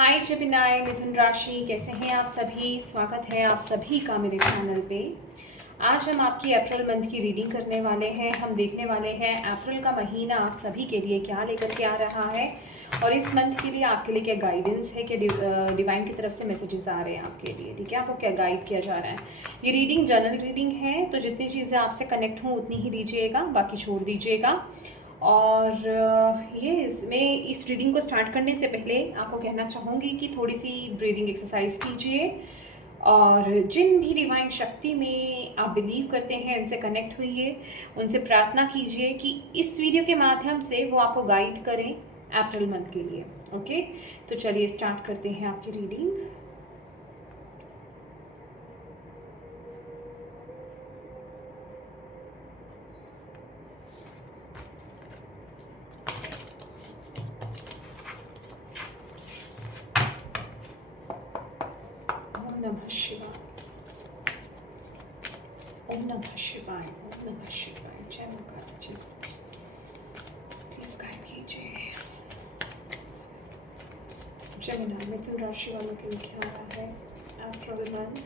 हाय Gemini, मिथुन राशि, कैसे हैं आप सभी। स्वागत है आप सभी का मेरे चैनल पे। आज हम आपकी अप्रैल मंथ की रीडिंग करने वाले हैं। हम देखने वाले हैं अप्रैल का महीना आप सभी के लिए क्या लेकर के आ रहा है और इस मंथ के लिए आपके लिए क्या गाइडेंस है, क्या डिवाइन की तरफ से मैसेजेस आ रहे हैं आपके लिए। ठीक है, आपको क्या गाइड किया जा रहा है। ये रीडिंग जनरल रीडिंग है, तो जितनी चीज़ें आपसे कनेक्ट हों उतनी ही दीजिएगा, बाकी छोड़ दीजिएगा। और ये इसमें इस रीडिंग को स्टार्ट करने से पहले आपको कहना चाहूँगी कि थोड़ी सी ब्रीदिंग एक्सरसाइज कीजिए और जिन भी डिवाइन शक्ति में आप बिलीव करते हैं उनसे कनेक्ट हुइए, उनसे प्रार्थना कीजिए कि इस वीडियो के माध्यम से वो आपको गाइड करें अप्रैल मंथ के लिए। ओके, तो चलिए स्टार्ट करते हैं आपकी रीडिंग। ओम नमः शिवाय, ओम नमः शिवाय, ओम नमः शिवाय। जय माता जी, प्लीज गाइड कीजिए। जेमिनी, मिथुन राशि वालों के लिए क्या आ रहा है April month.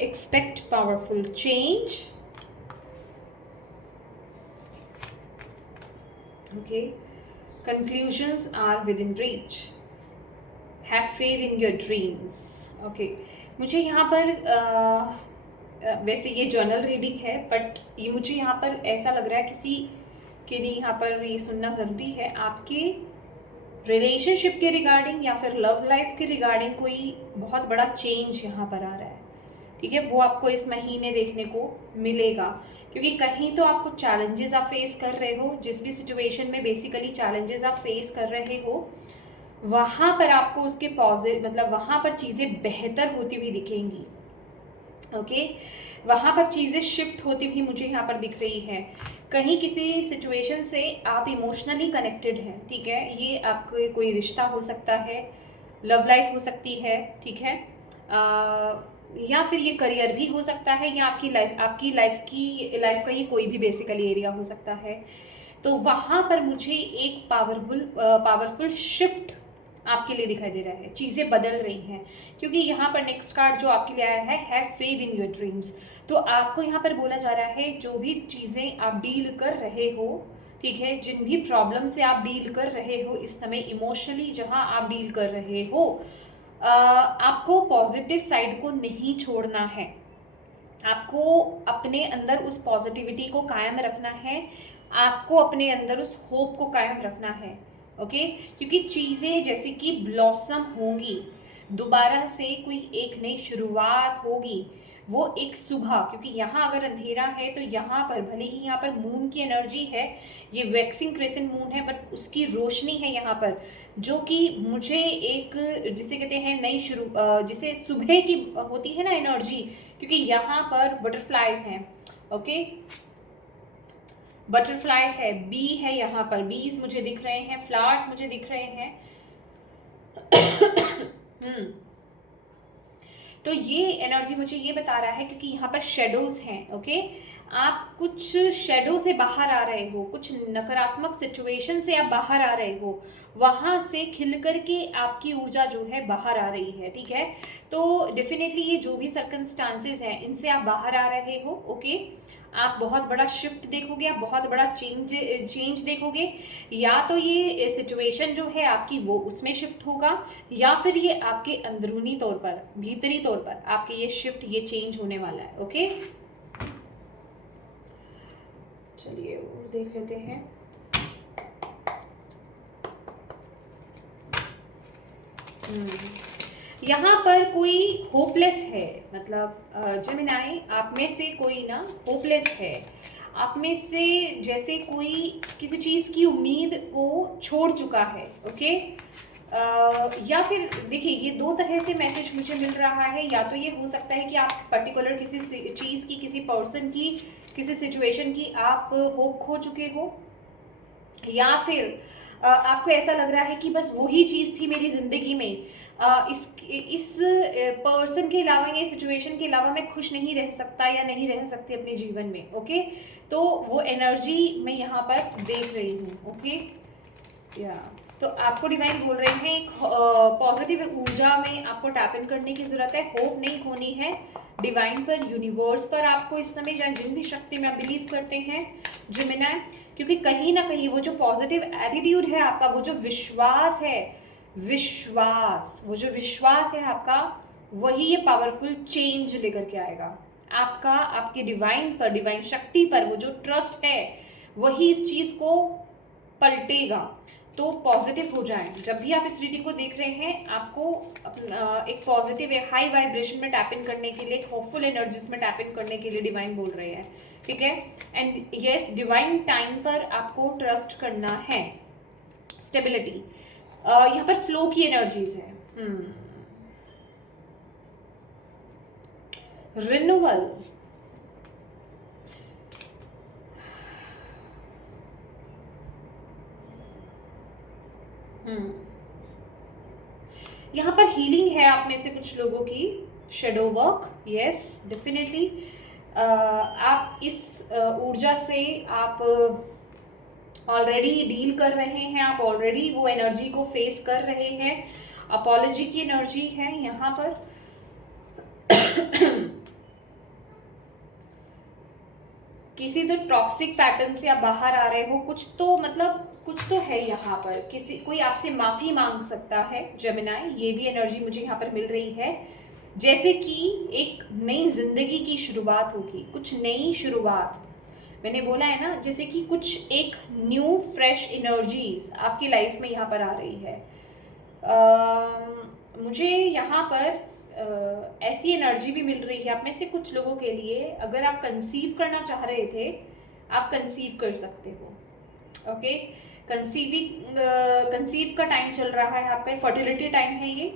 Expect powerful change. Okay. Conclusions are within reach. Have faith in your dreams. Okay. मुझे यहाँ पर वैसे ये जर्नल रीडिंग है, बट ये मुझे यहाँ पर ऐसा लग रहा है किसी के लिए यहाँ पर ये सुनना ज़रूरी है। आपके रिलेशनशिप के रिगार्डिंग या फिर लव लाइफ के रिगार्डिंग कोई बहुत बड़ा चेंज यहाँ पर आ रहा है। ठीक है, वो आपको इस महीने देखने को मिलेगा, क्योंकि कहीं तो आपको चैलेंजेस आप फेस कर रहे हो, जिस भी सिचुएशन में बेसिकली चैलेंजेस आप फेस कर रहे हो वहाँ पर आपको उसके पॉजिटिव मतलब वहाँ पर चीज़ें बेहतर होती हुई दिखेंगी। ओके, वहाँ पर चीज़ें शिफ्ट होती हुई मुझे यहाँ पर दिख रही है। कहीं किसी सिचुएशन से आप इमोशनली कनेक्टेड हैं। ठीक है, ये आपके कोई रिश्ता हो सकता है, लव लाइफ हो सकती है। ठीक है, या फिर ये करियर भी हो सकता है, या आपकी लाइफ का ये कोई भी बेसिकली एरिया हो सकता है। तो वहाँ पर मुझे एक पावरफुल शिफ्ट आपके लिए दिखाई दे रहा है। चीज़ें बदल रही हैं, क्योंकि यहाँ पर नेक्स्ट कार्ड जो आपके लिए आया है have faith in your dreams. तो आपको यहाँ पर बोला जा रहा है जो भी चीज़ें आप डील कर रहे हो, ठीक है, जिन भी प्रॉब्लम से आप डील कर रहे हो इस समय इमोशनली जहाँ आप डील कर रहे हो, आपको पॉजिटिव साइड को नहीं छोड़ना है। आपको अपने अंदर उस पॉजिटिविटी को कायम रखना है, आपको अपने अंदर उस होप को कायम रखना है। ओके, क्योंकि चीज़ें जैसे कि ब्लॉसम होंगी, दोबारा से कोई एक नई शुरुआत होगी, वो एक सुबह, क्योंकि यहाँ अगर अंधेरा है तो यहाँ पर भले ही यहाँ पर मून की एनर्जी है, ये वैक्सिंग क्रेसेंट मून है, बट उसकी रोशनी है यहाँ पर, जो कि मुझे एक जिसे कहते हैं नई जिसे सुबह की होती है ना एनर्जी, क्योंकि यहाँ पर बटरफ्लाइज हैं। ओके, बटरफ्लाई है, बी है, यहाँ पर बीज मुझे दिख रहे हैं, फ्लावर्स मुझे दिख रहे हैं। तो ये एनर्जी मुझे ये बता रहा है, क्योंकि यहाँ पर शेडोज हैं। ओके, आप कुछ शेडो से बाहर आ रहे हो, कुछ नकारात्मक सिचुएशन से आप बाहर आ रहे हो, वहाँ से खिल करके आपकी ऊर्जा जो है बाहर आ रही है। ठीक है, तो डेफिनेटली ये जो भी सर्कमस्टांसेस हैं इनसे आप बाहर आ रहे हो। ओके, आप बहुत बड़ा शिफ्ट देखोगे, आप बहुत बड़ा चेंज देखोगे। या तो ये सिचुएशन जो है आपकी वो उसमें शिफ्ट होगा, या फिर ये आपके अंदरूनी तौर पर, भीतरी तौर पर आपके ये शिफ्ट, ये चेंज होने वाला है। ओके, चलिए और देख लेते हैं। यहाँ पर कोई होपलेस है, मतलब जेमिनी आप में से कोई ना होपलेस है, आप में से जैसे कोई किसी चीज़ की उम्मीद को छोड़ चुका है। ओके, या फिर देखिए ये दो तरह से मैसेज मुझे मिल रहा है। या तो ये हो सकता है कि आप पर्टिकुलर किसी चीज़ की, किसी पर्सन की, किसी सिचुएशन की आप होप खो चुके हो, या फिर आपको ऐसा लग रहा है कि बस वही चीज़ थी मेरी ज़िंदगी में, इस पर्सन के अलावा, ये सिचुएशन के अलावा मैं खुश नहीं रह सकता या नहीं रह सकती अपने जीवन में। ओके, तो वो एनर्जी मैं यहाँ पर देख रही हूँ। ओके, या तो आपको डिवाइन बोल रहे हैं एक पॉजिटिव ऊर्जा में आपको टैप इन करने की ज़रूरत है। होप नहीं खोनी है डिवाइन पर, यूनिवर्स पर आपको इस समय, या जिन भी शक्ति में आप बिलीव करते हैं जेमिनी, क्योंकि कहीं ना कहीं वो जो पॉजिटिव एटीट्यूड है आपका, वो जो विश्वास है, वो जो विश्वास है आपका, वही ये पावरफुल चेंज लेकर के आएगा आपका, आपके डिवाइन पर, डिवाइन शक्ति पर वो जो ट्रस्ट है वही इस चीज़ को पलटेगा। तो पॉजिटिव हो जाएं। जब भी आप इस रीडिंग को देख रहे हैं, आपको एक पॉजिटिव, एक हाई वाइब्रेशन में टैप इन करने के लिए, एक होपफुल एनर्जीज में टैप इन करने के लिए डिवाइन बोल रहे हैं। ठीक है, एंड यस, डिवाइन टाइम पर आपको ट्रस्ट करना है। स्टेबिलिटी, यहाँ पर फ्लो की एनर्जीज है। रिन्यूअल, यहाँ पर हीलिंग है आप में से कुछ लोगों की, शेडो वर्क, यस डेफिनेटली। आप इस ऊर्जा से आप ऑलरेडी डील कर रहे हैं, आप ऑलरेडी वो एनर्जी को फेस कर रहे हैं। अपॉलॉजी की एनर्जी है यहाँ पर। किसी तो टॉक्सिक पैटर्न से आप बाहर आ रहे हो, कुछ तो मतलब कुछ तो है यहाँ पर, कोई आपसे माफ़ी मांग सकता है जेमिनी, ये भी एनर्जी मुझे यहाँ पर मिल रही है। जैसे कि एक नई जिंदगी की शुरुआत होगी, कुछ नई शुरुआत, मैंने बोला है ना, जैसे कि कुछ एक न्यू फ्रेश एनर्जीज आपकी लाइफ में यहाँ पर आ रही है। मुझे यहाँ पर ऐसी एनर्जी भी मिल रही है आप में से कुछ लोगों के लिए। अगर आप कंसीव करना चाह रहे थे, आप कंसीव कर सकते हो। ओके, कंसीव का टाइम चल रहा है आपका, फर्टिलिटी टाइम है ये।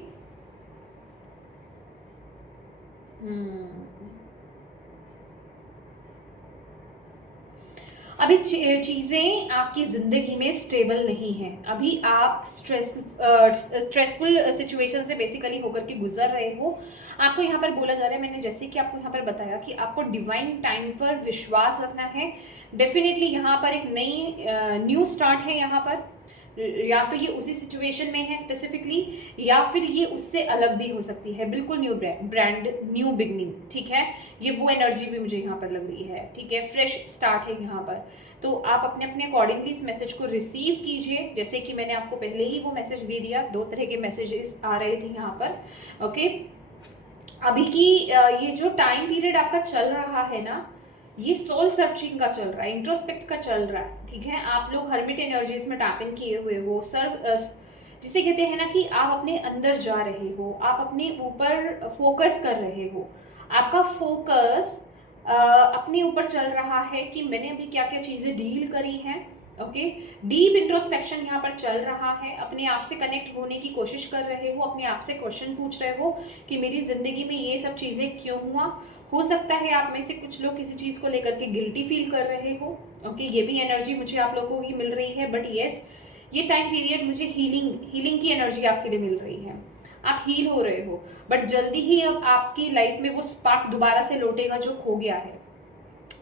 अभी चीज़ें आपकी ज़िंदगी में स्टेबल नहीं हैं। अभी आप स्ट्रेसफुल सिचुएशन से बेसिकली होकर के गुजर रहे हो। आपको यहाँ पर बोला जा रहा है, मैंने जैसे कि आपको यहाँ पर बताया कि आपको डिवाइन टाइम पर विश्वास रखना है। डेफिनेटली यहाँ पर एक नई न्यू स्टार्ट है यहाँ पर, या तो ये उसी सिचुएशन में है स्पेसिफिकली, या फिर ये उससे अलग भी हो सकती है। बिल्कुल न्यू ब्रांड, न्यू बिगनिंग। ठीक है, ये वो एनर्जी भी मुझे यहाँ पर लग रही है। ठीक है, फ्रेश स्टार्ट है यहाँ पर। तो आप अपने अपने अकॉर्डिंगली इस मैसेज को रिसीव कीजिए। जैसे कि मैंने आपको पहले ही वो मैसेज दे दिया, 2 तरह के मैसेजेस आ रहे थे यहाँ पर। ओके, अभी की ये जो टाइम पीरियड आपका चल रहा है ना, ये सोल सर्चिंग का चल रहा है, इंट्रोस्पेक्ट का चल रहा है। ठीक है, आप लोग हर्मिट एनर्जीज में टैप इन किए हुए हो। जिसे कहते हैं ना कि आप अपने अंदर जा रहे हो, आप अपने ऊपर फोकस कर रहे हो। आपका फोकस अपने ऊपर चल रहा है कि मैंने अभी क्या क्या चीज़ें डील करी हैं। ओके, डीप इंट्रोस्पेक्शन यहाँ पर चल रहा है। अपने आप से कनेक्ट होने की कोशिश कर रहे हो, अपने आप से क्वेश्चन पूछ रहे हो कि मेरी ज़िंदगी में ये सब चीज़ें क्यों हुआ। हो सकता है आप में से कुछ लोग किसी चीज़ को लेकर के गिल्टी फील कर रहे हो। ओके, ये भी एनर्जी मुझे आप लोगों की मिल रही है। बट येस, ये टाइम पीरियड मुझे हीलिंग की एनर्जी आपके लिए मिल रही है। आप हील हो रहे हो, बट जल्दी ही अब आपकी लाइफ में वो स्पार्क दोबारा से लौटेगा जो खो गया है।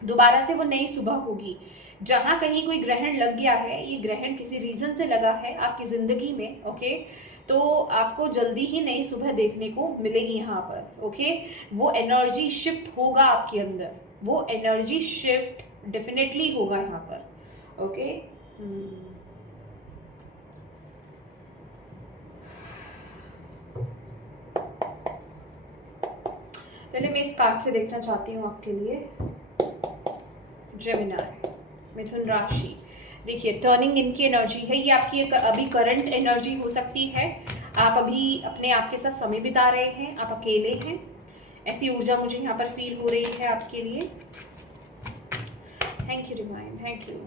दोबारा से वो नई सुबह होगी। जहाँ कहीं कोई ग्रहण लग गया है, ये ग्रहण किसी रीज़न से लगा है आपकी ज़िंदगी में। ओके, तो आपको जल्दी ही नई सुबह देखने को मिलेगी यहाँ पर। ओके, वो एनर्जी शिफ्ट होगा आपके अंदर, वो एनर्जी शिफ्ट डेफिनेटली होगा यहाँ पर। ओके, पहले मैं इस कार्ड से देखना चाहती हूँ आपके लिए। जेमिनी, मिथुन राशि, देखिए टर्निंग इनकी एनर्जी है। ये आपकी एक अभी करंट एनर्जी हो सकती है। आप अभी अपने आप के साथ समय बिता रहे हैं, आप अकेले हैं, ऐसी ऊर्जा मुझे यहाँ पर फील हो रही है आपके लिए। Thank you divine, thank you.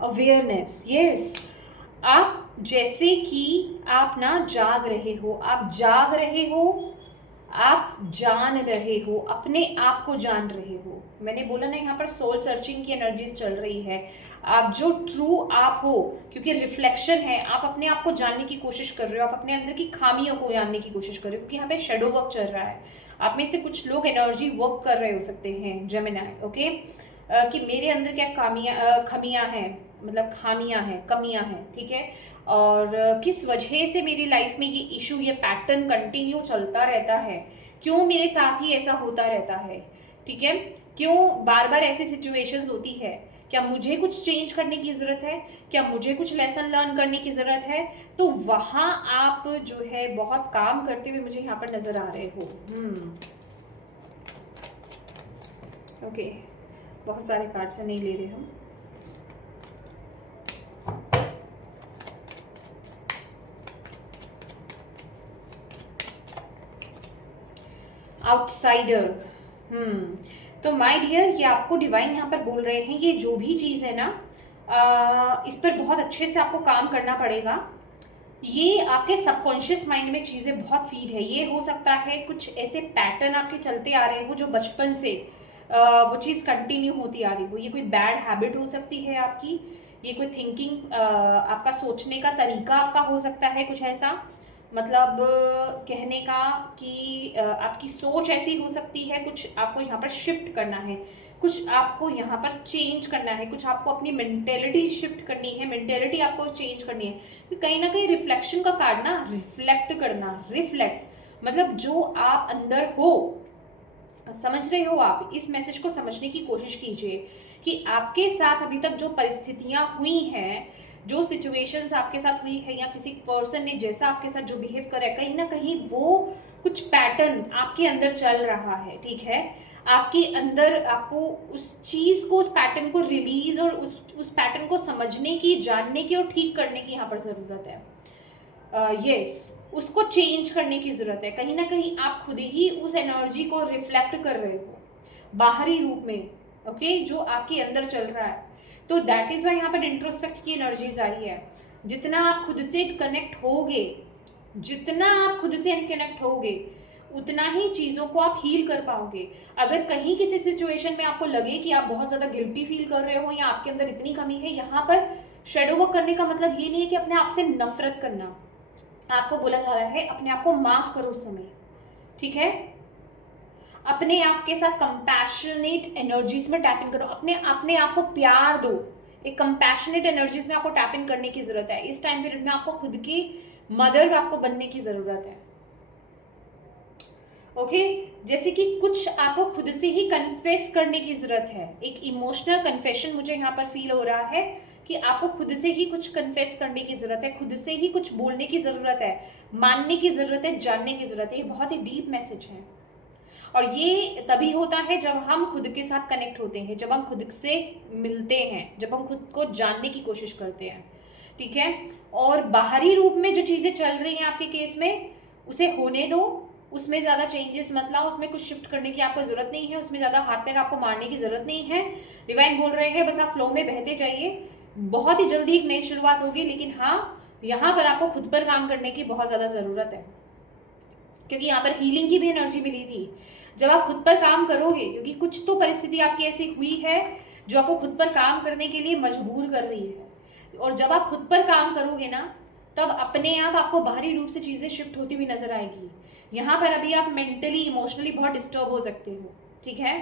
Awareness, yes, आप जैसे कि आप ना जाग रहे हो, आप जाग रहे हो, आप जान रहे हो, अपने आप को जान रहे हो। मैंने बोला ना यहाँ पर सोल सर्चिंग की एनर्जीज चल रही है। आप जो ट्रू आप हो, क्योंकि रिफ्लेक्शन है, आप अपने आप को जानने की कोशिश कर रहे हो, आप अपने अंदर की खामियों को जानने की कोशिश कर रहे हो, क्योंकि यहाँ पे शेडो वर्क चल रहा है। आप में से कुछ लोग एनर्जी वर्क कर रहे हो सकते हैं जेमिनी, ओके, कि मेरे अंदर क्या खमियां हैं, मतलब खामियां हैं, कमियां हैं, ठीक है, और किस वजह से मेरी लाइफ में ये इशू, ये पैटर्न कंटिन्यू चलता रहता है, क्यों मेरे साथ ही ऐसा होता रहता है, ठीक है, क्यों बार बार ऐसी सिचुएशंस होती है, क्या मुझे कुछ चेंज करने की ज़रूरत है, क्या मुझे कुछ लेसन लर्न करने की ज़रूरत है। तो वहाँ आप जो है बहुत काम करते हुए मुझे यहाँ पर नज़र आ रहे हो। ओके, बहुत सारे कार्ड से नहीं ले रहे हम। आउटसाइडर। तो माय डियर, ये आपको डिवाइन यहाँ पर बोल रहे हैं, ये जो भी चीज़ है ना, इस पर बहुत अच्छे से आपको काम करना पड़ेगा। ये आपके सबकॉन्शियस माइंड में चीज़ें बहुत फीड है। ये हो सकता है कुछ ऐसे पैटर्न आपके चलते आ रहे हो जो बचपन से वो चीज़ कंटिन्यू होती आ रही हो। ये कोई बैड हैबिट हो सकती है आपकी, ये कोई थिंकिंग, आपका सोचने का तरीका आपका हो सकता है कुछ ऐसा, मतलब कहने का कि आपकी सोच ऐसी हो सकती है, कुछ आपको यहाँ पर शिफ्ट करना है, कुछ आपको यहाँ पर चेंज करना है, कुछ आपको अपनी मेंटेलिटी शिफ्ट करनी है, मेंटेलिटी आपको चेंज करनी है। कहीं ना कहीं रिफ्लेक्शन का कार्ड ना, रिफ्लेक्ट करना, रिफ्लेक्ट मतलब जो आप अंदर हो, समझ रहे हो आप, इस मैसेज को समझने की कोशिश कीजिए कि आपके साथ अभी तक जो परिस्थितियां हुई हैं, जो सिचुएशंस आपके साथ हुई है, या किसी पर्सन ने जैसा आपके साथ जो बिहेव करा है, कहीं ना कहीं वो कुछ पैटर्न आपके अंदर चल रहा है, ठीक है। आपके अंदर आपको उस चीज़ को, उस पैटर्न को रिलीज और उस पैटर्न को समझने की, जानने की और ठीक करने की यहाँ पर ज़रूरत है। यस, उसको चेंज करने की ज़रूरत है। कहीं ना कहीं आप खुद ही उस एनर्जी को रिफ्लेक्ट कर रहे हो बाहरी रूप में, ओके, जो आपके अंदर चल रहा है। तो दैट इज़ वाई यहाँ पर इंट्रोस्पेक्ट की एनर्जीज आई है। जितना आप खुद से कनेक्ट होगे, जितना आप खुद से कनेक्ट होगे, उतना ही चीज़ों को आप हील कर पाओगे। अगर कहीं किसी सिचुएशन में आपको लगे कि आप बहुत ज़्यादा गिल्टी फील कर रहे हो या आपके अंदर इतनी कमी है, यहाँ पर शेडो वर्क करने का मतलब ये नहीं है कि अपने आप से नफरत करना। आपको बोला जा रहा है अपने आप को माफ करो उस समय, ठीक है। अपने आप के साथ कंपैशनेट एनर्जीज में टैप इन करो, अपने आप को प्यार दो। एक कंपैशनेट एनर्जीज में आपको टैप इन करने की जरूरत है। इस टाइम पीरियड में आपको खुद की मदर आपको बनने की जरूरत है, ओके। जैसे कि कुछ आपको खुद से ही कन्फेस करने की जरूरत है। एक इमोशनल कन्फेशन मुझे यहाँ पर फील हो रहा है कि आपको खुद से ही कुछ कन्फेस करने की जरूरत है, खुद से ही कुछ बोलने की जरूरत है, मानने की जरूरत है, जानने की जरूरत है। ये बहुत ही डीप मैसेज है और ये तभी होता है जब हम खुद के साथ कनेक्ट होते हैं, जब हम खुद से मिलते हैं, जब हम खुद को जानने की कोशिश करते हैं, ठीक है। और बाहरी रूप में जो चीज़ें चल रही हैं आपके केस में, उसे होने दो, उसमें ज़्यादा चेंजेस मत लाओ, उसमें कुछ शिफ्ट करने की आपको ज़रूरत नहीं है, उसमें ज़्यादा हाथ पैर आपको मारने की ज़रूरत नहीं है। डिवाइन बोल रहे हैं बस आप फ्लो में बहते जाइए। बहुत ही जल्दी एक नई शुरुआत होगी, लेकिन हाँ, यहाँ पर आपको खुद पर काम करने की बहुत ज़्यादा ज़रूरत है, क्योंकि यहाँ पर हीलिंग की भी एनर्जी मिली थी। जब आप खुद पर काम करोगे, क्योंकि कुछ तो परिस्थिति आपकी ऐसी हुई है जो आपको खुद पर काम करने के लिए मजबूर कर रही है, और जब आप खुद पर काम करोगे ना, तब अपने आप आपको बाहरी रूप से चीज़ें शिफ्ट होती हुई नजर आएगी। यहाँ पर अभी आप मेंटली, इमोशनली बहुत डिस्टर्ब हो सकते हो, ठीक है।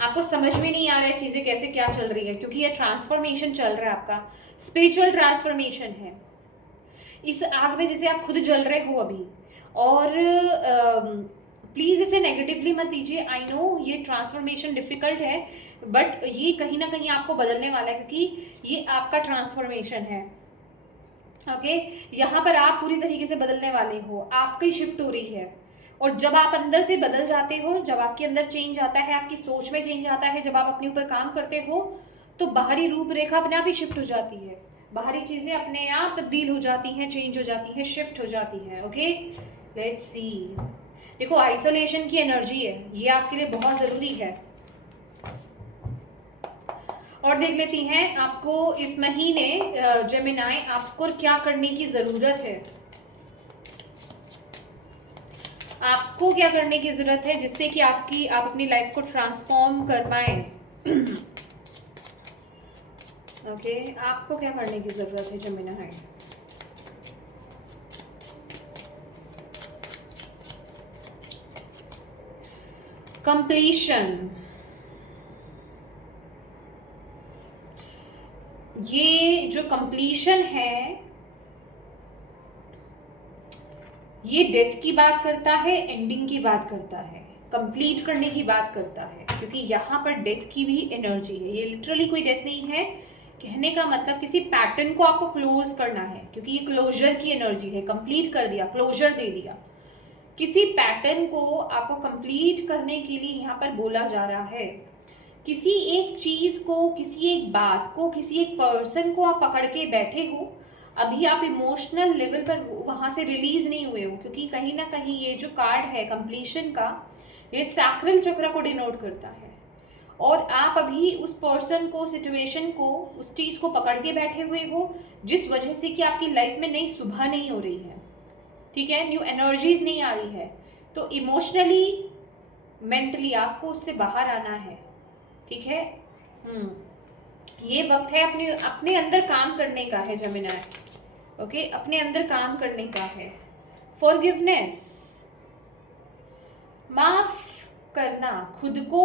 आपको समझ में नहीं आ रहा है चीज़ें कैसे क्या चल रही है, क्योंकि ये ट्रांसफॉर्मेशन चल रहा है, आपका स्पिरिचुअल ट्रांसफॉर्मेशन है। इस आग में जैसे आप खुद जल रहे हो अभी, और प्लीज़ इसे नेगेटिवली मत लीजिए। आई नो ये ट्रांसफॉर्मेशन डिफिकल्ट है, बट ये कहीं ना कहीं आपको बदलने वाला है, क्योंकि ये आपका ट्रांसफॉर्मेशन है, ओके। यहाँ पर आप पूरी तरीके से बदलने वाले हो, आपकी शिफ्ट हो रही है। और जब आप अंदर से बदल जाते हो, जब आपके अंदर चेंज आता है, आपकी सोच में चेंज आता है, जब आप अपने ऊपर काम करते हो, तो बाहरी रूपरेखा अपने आप ही शिफ्ट हो जाती है, बाहरी चीज़ें अपने आप तब्दील हो जाती हैं, चेंज हो जाती हैं, शिफ्ट हो जाती हैं, ओके। लेट्स सी, देखो आइसोलेशन की एनर्जी है, ये आपके लिए बहुत ज़रूरी है। और देख लेती हैं आपको इस महीने जेमिनाई आपको क्या करने की ज़रूरत है। आपको क्या करने की ज़रूरत है जिससे कि आप अपनी लाइफ को ट्रांसफॉर्म कर पाए? ओके, आपको क्या करने की ज़रूरत है जेमिनी? कंप्लीशन, ये जो कंप्लीशन है ये डेथ की बात करता है, एंडिंग की बात करता है, कंप्लीट करने की बात करता है, क्योंकि यहाँ पर डेथ की भी एनर्जी है। ये लिटरली कोई डेथ नहीं है, कहने का मतलब किसी पैटर्न को आपको क्लोज करना है, क्योंकि ये क्लोजर की एनर्जी है। कंप्लीट कर दिया, क्लोजर दे दिया, किसी पैटर्न को आपको कंप्लीट करने के लिए यहाँ पर बोला जा रहा है। किसी एक चीज़ को, किसी एक बात को, किसी एक पर्सन को आप पकड़ के बैठे हो, अभी आप इमोशनल लेवल पर वहाँ से रिलीज नहीं हुए हो, क्योंकि कहीं ना कहीं ये जो कार्ड है कंप्लीशन का, ये सैक्रल चक्र को डिनोट करता है। और आप अभी उस पर्सन को, सिचुएशन को, उस चीज़ को पकड़ के बैठे हुए हो, जिस वजह से कि आपकी लाइफ में नई सुबह नहीं हो रही है, ठीक है, न्यू एनर्जीज नहीं आ रही है। तो इमोशनली, मेंटली आपको उससे बाहर आना है, ठीक है। ये वक्त है अपने अपने अंदर काम करने का है जेमिनी। ओके, अपने अंदर काम करने का है। फॉरगिवनेस, माफ करना खुद को।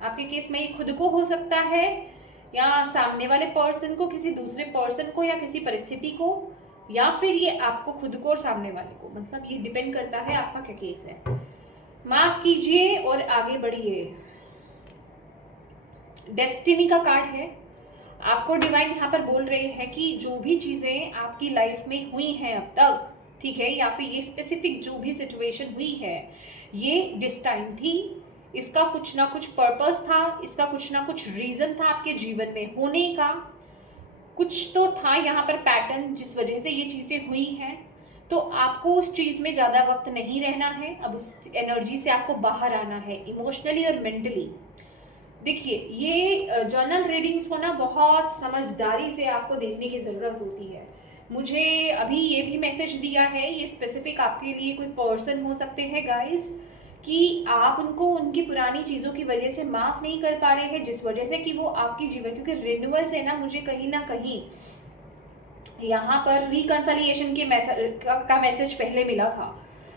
आपके केस में ये खुद को हो सकता है, या सामने वाले पर्सन को, किसी दूसरे पर्सन को, या किसी परिस्थिति को, या फिर ये आपको खुद को और सामने वाले को, मतलब ये डिपेंड करता है आपका क्या केस है। माफ कीजिए और आगे बढ़िए। डेस्टिनी का कार्ड है। आपको डिवाइन यहाँ पर बोल रहे हैं कि जो भी चीज़ें आपकी लाइफ में हुई हैं अब तक, ठीक है, या फिर ये स्पेसिफिक जो भी सिचुएशन हुई है, ये डिस्टाइन थी, इसका कुछ ना कुछ पर्पस था, इसका कुछ ना कुछ रीज़न था आपके जीवन में होने का, कुछ तो था यहाँ पर पैटर्न जिस वजह से ये चीज़ें हुई हैं। तो आपको उस चीज़ में ज़्यादा वक्त नहीं रहना है, अब उस एनर्जी से आपको बाहर आना है इमोशनली और मेंटली। देखिए, ये जर्नल रीडिंग्स को ना बहुत समझदारी से आपको देखने की ज़रूरत होती है। मुझे अभी ये भी मैसेज दिया है, ये स्पेसिफिक आपके लिए कोई पर्सन हो सकते हैं गाइस, कि आप उनको उनकी पुरानी चीज़ों की वजह से माफ़ नहीं कर पा रहे हैं, जिस वजह से कि वो आपकी जीवन, क्योंकि रिन्यूअल से ना मुझे कहीं ना कहीं यहाँ पर रिकंसलिएशन के का मैसेज पहले मिला था,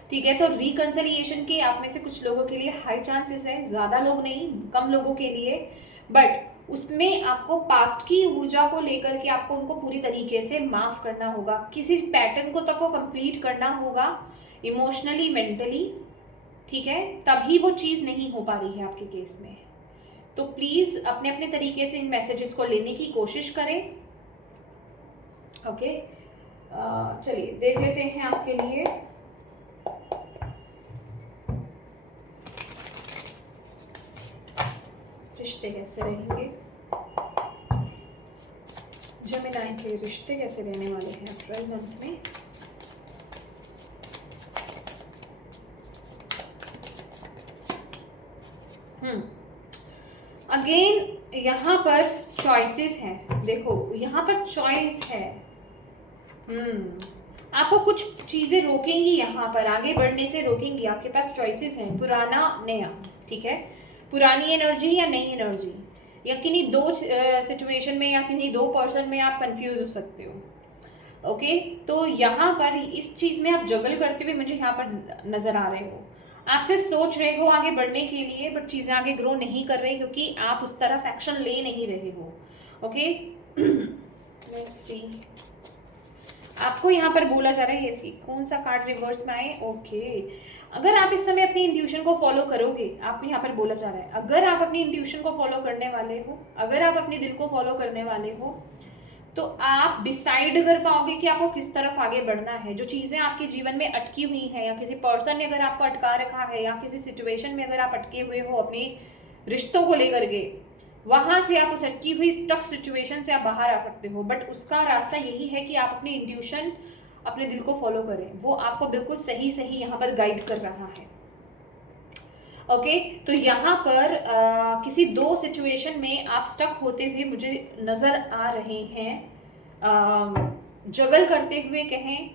ठीक है। तो रिकंसलिएशन के आप में से कुछ लोगों के लिए हाई चांसेस है, ज़्यादा लोग नहीं, कम लोगों के लिए, बट उसमें आपको पास्ट की ऊर्जा को लेकर के आपको उनको पूरी तरीके से माफ़ करना होगा, किसी पैटर्न को तो आपको कंप्लीट करना होगा इमोशनली, मेंटली, ठीक है, तभी वो चीज़ नहीं हो पा रही है आपके केस में। तो प्लीज़ अपने अपने तरीके से इन मैसेजेस को लेने की कोशिश करें। ओके, चलिए देख लेते हैं आपके लिए। रिश्ते कैसे रहेंगे, जेमिनी के रिश्ते कैसे रहने वाले हैं अप्रैल मंथ में। अगेन यहाँ पर चॉइसेस हैं, देखो यहाँ पर चॉइस है। आपको कुछ चीज़ें रोकेंगी, यहाँ पर आगे बढ़ने से रोकेंगी। आपके पास चॉइसेस हैं, पुराना नया, ठीक है, पुरानी एनर्जी या नई एनर्जी, या किन्हीं दो सिचुएशन में या किन्हीं दो पर्सन में आप कंफ्यूज हो सकते हो। ओके, तो यहाँ पर इस चीज़ में आप जगल करते हुए मुझे यहाँ पर नज़र आ रहे हो। आपसे सोच रहे हो आगे बढ़ने के लिए, बट चीज़ें आगे ग्रो नहीं कर रही, क्योंकि आप उस तरफ एक्शन ले नहीं रहे हो। ओके, लेट्स सी, आपको यहाँ पर बोला जा रहा है, ये कौन सा कार्ड रिवर्स में आए। ओके, अगर आप इस समय अपनी इंट्यूशन को फॉलो करोगे, आपको यहाँ पर बोला जा रहा है, अगर आप अपनी इंट्यूशन को फॉलो करने वाले हो, अगर आप अपने दिल को फॉलो करने वाले हो, तो आप डिसाइड कर पाओगे कि आपको किस तरफ आगे बढ़ना है। जो चीज़ें आपके जीवन में अटकी हुई हैं, या किसी पर्सन ने अगर आपको अटका रखा है, या किसी सिचुएशन में अगर आप अटके हुए हो अपने रिश्तों को लेकर के, वहाँ से आप उस अटकी हुई स्टक सिचुएशन से आप बाहर आ सकते हो। बट उसका रास्ता यही है कि आप अपनी इंट्यूशन, अपने दिल को फॉलो करें, वो आपको बिल्कुल सही सही यहाँ पर गाइड कर रहा है। ओके, तो यहाँ पर किसी दो सिचुएशन में आप स्टक होते हुए मुझे नज़र आ रहे हैं, जगल करते हुए कहें,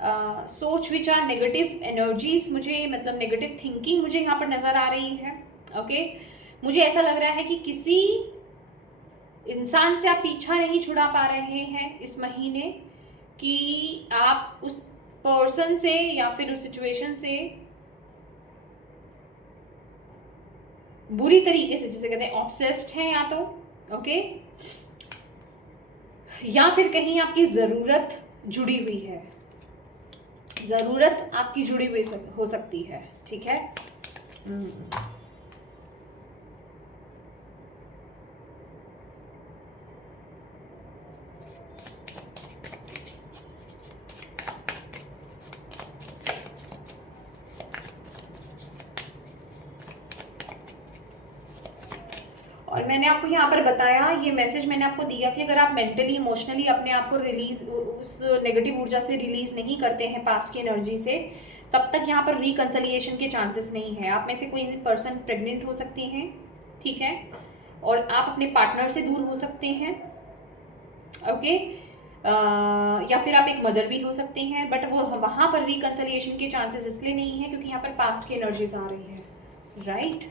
सोच विचार, नेगेटिव एनर्जीज मुझे, मतलब नेगेटिव थिंकिंग मुझे यहाँ पर नज़र आ रही है। ओके, मुझे ऐसा लग रहा है कि किसी इंसान से आप पीछा नहीं छुड़ा पा रहे हैं इस महीने, कि आप उस पर्सन से या फिर उस सिचुएशन से बुरी तरीके से, जिसे कहते हैं ऑब्सेस्ड हैं या तो, ओके, या फिर कहीं आपकी ज़रूरत जुड़ी हुई है, ज़रूरत आपकी जुड़ी हुई हो सकती है। ठीक है, और मैंने आपको यहाँ पर बताया, ये मैसेज मैंने आपको दिया कि अगर आप मेंटली इमोशनली अपने आप को रिलीज, उस नेगेटिव ऊर्जा से रिलीज नहीं करते हैं, पास्ट की एनर्जी से, तब तक यहाँ पर रिकंसलिएशन के चांसेस नहीं है। आप में से कोई पर्सन प्रेग्नेंट हो सकती हैं, ठीक है, और आप अपने पार्टनर से दूर हो सकते हैं, ओके, या फिर आप एक मदर भी हो सकती हैं, बट वो वहाँ पर रिकंसलिएशन के चांसेस इसलिए नहीं है क्योंकि यहाँ पर पास्ट की एनर्जीज आ रही है, राइट।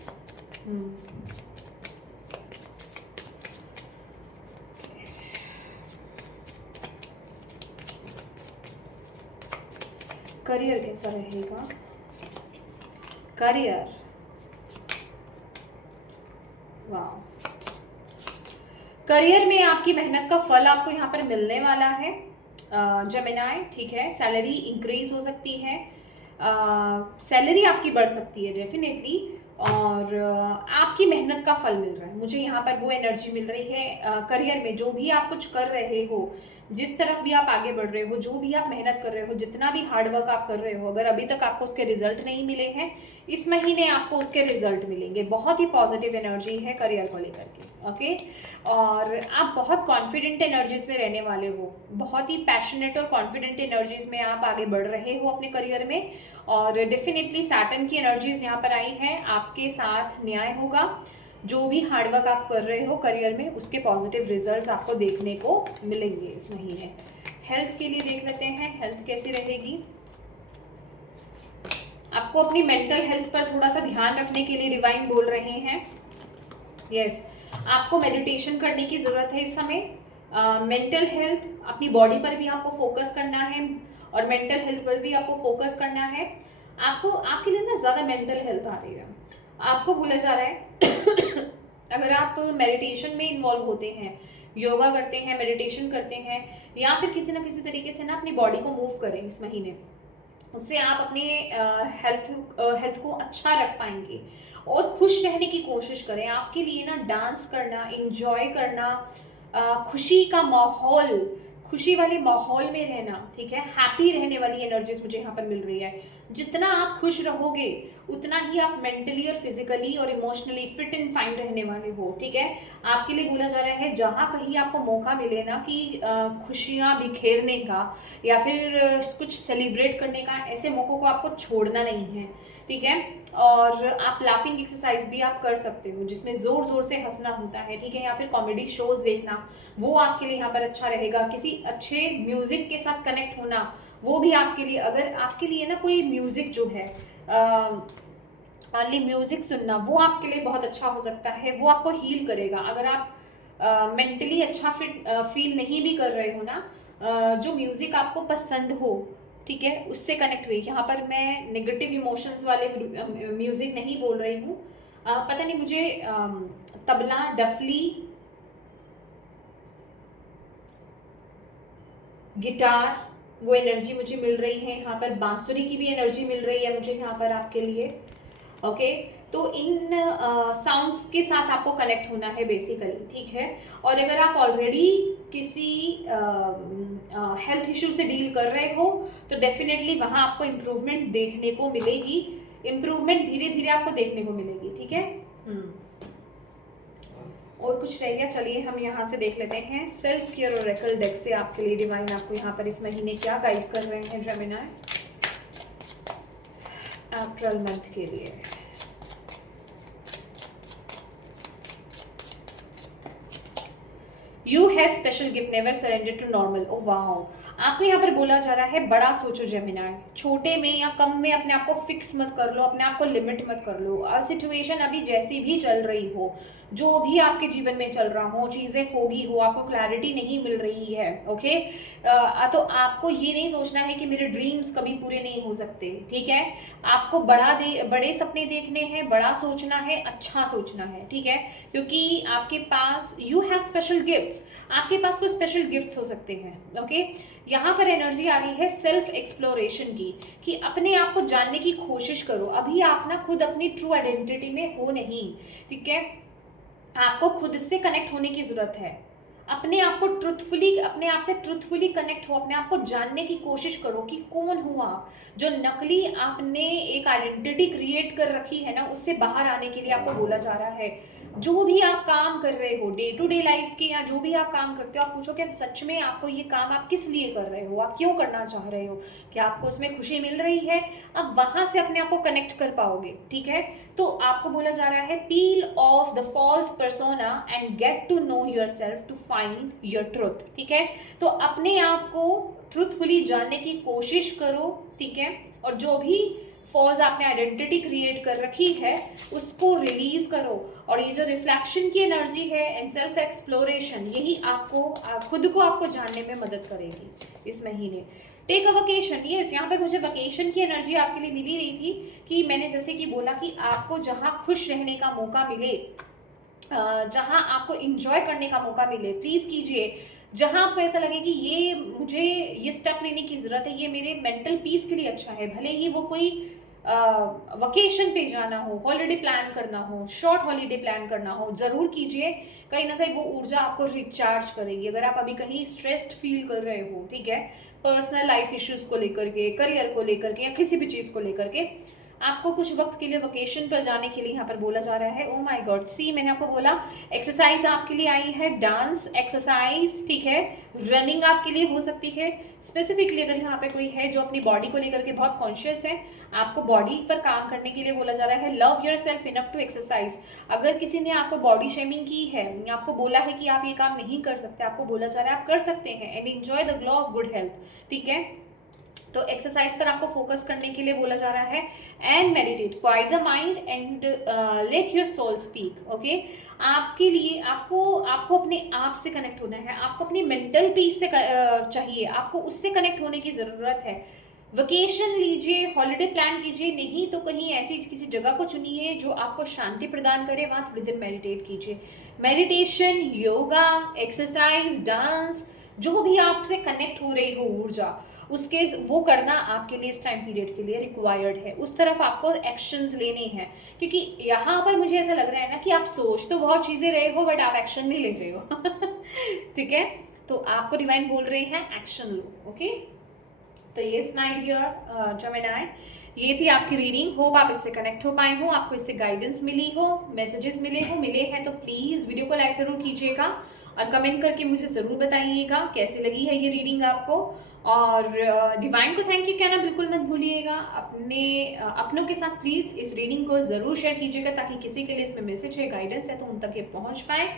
करियर कैसा रहेगा? करियर, वाह, करियर में आपकी मेहनत का फल आपको यहाँ पर मिलने वाला है जेमिनाई, ठीक है। सैलरी इंक्रीज हो सकती है, सैलरी आपकी बढ़ सकती है डेफिनेटली, और आपकी मेहनत का फल मिल रहा है, मुझे यहाँ पर वो एनर्जी मिल रही है। करियर में जो भी आप कुछ कर रहे हो, जिस तरफ भी आप आगे बढ़ रहे हो, जो भी आप मेहनत कर रहे हो, जितना भी हार्डवर्क आप कर रहे हो, अगर अभी तक आपको उसके रिजल्ट नहीं मिले हैं, इस महीने आपको उसके रिजल्ट मिलेंगे। बहुत ही पॉजिटिव एनर्जी है करियर को लेकर के, ओके। और आप बहुत कॉन्फिडेंट एनर्जीज में रहने वाले हो, बहुत ही पैशनेट और कॉन्फिडेंट एनर्जीज में आप आगे बढ़ रहे हो अपने करियर में, और डेफिनेटली सैटर्न की एनर्जीज यहाँ पर आई है, आपके साथ न्याय होगा। जो भी हार्डवर्क आप कर रहे हो करियर में, उसके पॉजिटिव रिजल्ट्स आपको देखने को मिलेंगे इस महीने। हेल्थ के लिए देख लेते हैं, हेल्थ कैसी रहेगी। आपको अपनी मेंटल हेल्थ पर थोड़ा सा ध्यान रखने के लिए डिवाइन बोल रहे हैं। यस, आपको मेडिटेशन करने की ज़रूरत है इस समय। मेंटल हेल्थ, अपनी बॉडी पर भी आपको फोकस करना है, और मेंटल हेल्थ पर भी आपको फोकस करना है। आपको, आपके लिए ना ज़्यादा मेंटल हेल्थ आ रही है, आपको बोला जा रहा है अगर आप मेडिटेशन में इन्वॉल्व होते हैं, योगा करते हैं, मेडिटेशन करते हैं, या फिर किसी ना किसी तरीके से ना अपनी बॉडी को मूव करें इस महीने, उससे आप अपने हेल्थ को अच्छा रख पाएंगे और खुश रहने की कोशिश करें। आपके लिए ना डांस करना, इंजॉय करना, खुशी का माहौल, खुशी वाले माहौल में रहना, ठीक है, हैप्पी रहने वाली एनर्जीज मुझे यहाँ पर मिल रही है। जितना आप खुश रहोगे उतना ही आप मेंटली और फिजिकली और इमोशनली फिट एंड फाइन रहने वाले हो, ठीक है। आपके लिए बोला जा रहा है, जहाँ कहीं आपको मौका मिले ना कि खुशियाँ बिखेरने का या फिर कुछ सेलिब्रेट करने का, ऐसे मौक़ों को आपको छोड़ना नहीं है, ठीक है। और आप लाफिंग एक्सरसाइज भी आप कर सकते हो, जिसमें ज़ोर ज़ोर से हंसना होता है, ठीक है, या फिर कॉमेडी शोज देखना, वो आपके लिए यहाँ पर अच्छा रहेगा। किसी अच्छे म्यूज़िक के साथ कनेक्ट होना, वो भी आपके लिए, अगर आपके लिए ना कोई म्यूज़िक जो है, ओनली म्यूज़िक सुनना, वो आपके लिए बहुत अच्छा हो सकता है, वो आपको हील करेगा। अगर आप मेंटली अच्छा फिट फील नहीं भी कर रहे हो ना, जो म्यूज़िक आपको पसंद हो, ठीक है, उससे कनेक्ट हुई। यहाँ पर मैं नेगेटिव इमोशंस वाले म्यूज़िक नहीं बोल रही हूँ। पता नहीं मुझे तबला, डफली, गिटार, वो एनर्जी मुझे मिल रही है। यहाँ पर बांसुरी की भी एनर्जी मिल रही है मुझे यहाँ पर आपके लिए, ओके। तो इन साउंड्स के साथ आपको कनेक्ट होना है बेसिकली, ठीक है। और अगर आप ऑलरेडी किसी हेल्थ इशू से डील कर रहे हो, तो डेफिनेटली वहाँ आपको इम्प्रूवमेंट देखने को मिलेगी, इम्प्रूवमेंट धीरे धीरे आपको देखने को मिलेगी, ठीक है। और कुछ रह गया, चलिए हम यहाँ से देख लेते हैं। सेल्फ केयर ओरेकल डेक से आपके लिए डिवाइन आपको यहाँ पर इस महीने क्या गाइड कर रहे हैं जेमिनी अप्रैल मंथ के लिए। You have special gift, never surrender to normal. Oh wow, आपको यहाँ पर बोला जा रहा है बड़ा सोचो जेमिनाई, छोटे में या कम में अपने आप को फिक्स मत कर लो, अपने आप को लिमिट मत कर लो। सिचुएशन अभी जैसी भी चल रही हो, जो भी आपके जीवन में चल रहा हो, चीज़ें फोगी हो, आपको क्लैरिटी नहीं मिल रही है, ओके, तो आपको ये नहीं सोचना है कि मेरे ड्रीम्स कभी पूरे नहीं हो सकते, ठीक है। आपको बड़े सपने देखने हैं, बड़ा सोचना है, अच्छा सोचना है, ठीक है, क्योंकि आपके पास यू हैव स्पेशल गिफ्ट्स, आपके पास कुछ स्पेशल गिफ्ट्स हो सकते हैं, ओके। यहाँ पर एनर्जी आ रही है सेल्फ एक्सप्लोरेशन की, कि अपने आप को जानने की कोशिश करो। अभी आप ना खुद अपनी ट्रू आइडेंटिटी में हो नहीं, ठीक है, आपको खुद से कनेक्ट होने की जरूरत है। अपने आप को ट्रुथफुली, अपने आप से ट्रुथफुली कनेक्ट हो, अपने आप को जानने की कोशिश करो कि कौन हूँ आप। जो नकली आपने एक आइडेंटिटी क्रिएट कर रखी है ना, उससे बाहर आने के लिए आपको बोला जा रहा है। जो भी आप काम कर रहे हो डे टू डे लाइफ के, या जो भी आप काम करते हो, आप पूछो कि सच में आपको ये काम आप किस लिए कर रहे हो, आप क्यों करना चाह रहे हो, क्या आपको उसमें खुशी मिल रही है। अब वहां से अपने आप को कनेक्ट कर पाओगे, ठीक है। तो आपको बोला जा रहा है peel off the false persona and get to know yourself to find your truth, ठीक है। तो अपने आप को ट्रुथफुली जानने की कोशिश करो, ठीक है, और जो भी फॉल्स आपने आइडेंटिटी क्रिएट कर रखी है उसको रिलीज करो। और ये जो रिफ्लेक्शन की एनर्जी है एंड सेल्फ एक्सप्लोरेशन, यही आपको खुद को आपको जानने में मदद करेगी इस महीने। टेक अ वकेशन, यस, यहाँ पर मुझे वकेशन की एनर्जी आपके लिए मिली रही थी, कि मैंने जैसे कि बोला कि आपको जहाँ खुश रहने का मौका मिले, जहाँ आपको इंजॉय करने का मौका मिले, प्लीज़ कीजिए। जहाँ आपको ऐसा लगे कि ये मुझे ये स्टेप लेने की ज़रूरत है, ये मेरे मेंटल पीस के लिए अच्छा है, भले ही वो कोई वकेशन पे जाना हो, हॉलीडे प्लान करना हो, शॉर्ट हॉलीडे प्लान करना हो, ज़रूर कीजिए। कहीं ना कहीं वो ऊर्जा आपको रिचार्ज करेगी। अगर आप अभी कहीं स्ट्रेस्ड फील कर रहे हो, ठीक है, पर्सनल लाइफ इश्यूज़ को लेकर के, करियर को लेकर के, या किसी भी चीज़ को लेकर के, आपको कुछ वक्त के लिए वकेशन पर जाने के लिए यहाँ पर बोला जा रहा है। ओ माय गॉड, सी मैंने आपको बोला एक्सरसाइज आपके लिए आई है, डांस एक्सरसाइज, ठीक है, रनिंग आपके लिए हो सकती है। स्पेसिफिकली अगर यहाँ पे कोई है जो अपनी बॉडी को लेकर के बहुत कॉन्शियस है, आपको बॉडी पर काम करने के लिए बोला जा रहा है। Love yourself enough to exercise. अगर किसी ने आपको बॉडी शेमिंग की है, आपको बोला है कि आप ये काम नहीं कर सकते, आपको बोला जा रहा है आप कर सकते हैं। And enjoy the glow of good health, ठीक है। तो एक्सरसाइज पर आपको फोकस करने के लिए बोला जा रहा है। And meditate, quiet the mind and let your soul speak, okay. आपके लिए आपको अपने आप से कनेक्ट होना है, आपको अपनी मेंटल पीस से चाहिए, आपको उससे कनेक्ट होने की ज़रूरत है। वेकेशन लीजिए, हॉलीडे प्लान कीजिए, नहीं तो कहीं ऐसी किसी जगह को चुनिए जो आपको शांति प्रदान करे, वहाँ थोड़ी देर मेडिटेट कीजिए। मेडिटेशन, योगा, एक्सरसाइज, डांस, जो भी आपसे कनेक्ट हो रही हो ऊर्जा, उसके वो करना आपके लिए इस टाइम पीरियड के लिए रिक्वायर्ड है। उस तरफ आपको एक्शंस लेने हैं, क्योंकि यहाँ पर मुझे ऐसा लग रहा है ना कि आप सोच तो बहुत चीज़ें रहे हो बट आप एक्शन नहीं ले रहे हो ठीक है, तो आपको डिवाइन बोल रहे हैं एक्शन लो, ओके। तो ये माय डियर जेमिनी, ये थी आपकी रीडिंग। होप आप इससे कनेक्ट हो पाए हो, आपको इससे गाइडेंस मिली हो, मैसेजेस मिले हैं तो प्लीज़ वीडियो को लाइक ज़रूर कीजिएगा और कमेंट करके मुझे ज़रूर बताइएगा कैसी लगी है ये रीडिंग आपको। और डिवाइन को थैंक यू कहना बिल्कुल मत भूलिएगा। अपनों के साथ प्लीज़ इस रीडिंग को ज़रूर शेयर कीजिएगा, ताकि किसी के लिए इसमें मैसेज है, गाइडेंस है तो उन तक ये पहुँच पाए।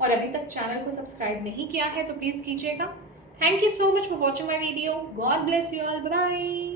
और अभी तक चैनल को सब्सक्राइब नहीं किया है तो प्लीज़ कीजिएगा। Thank you so much for watching my video. God bless you all. Bye bye.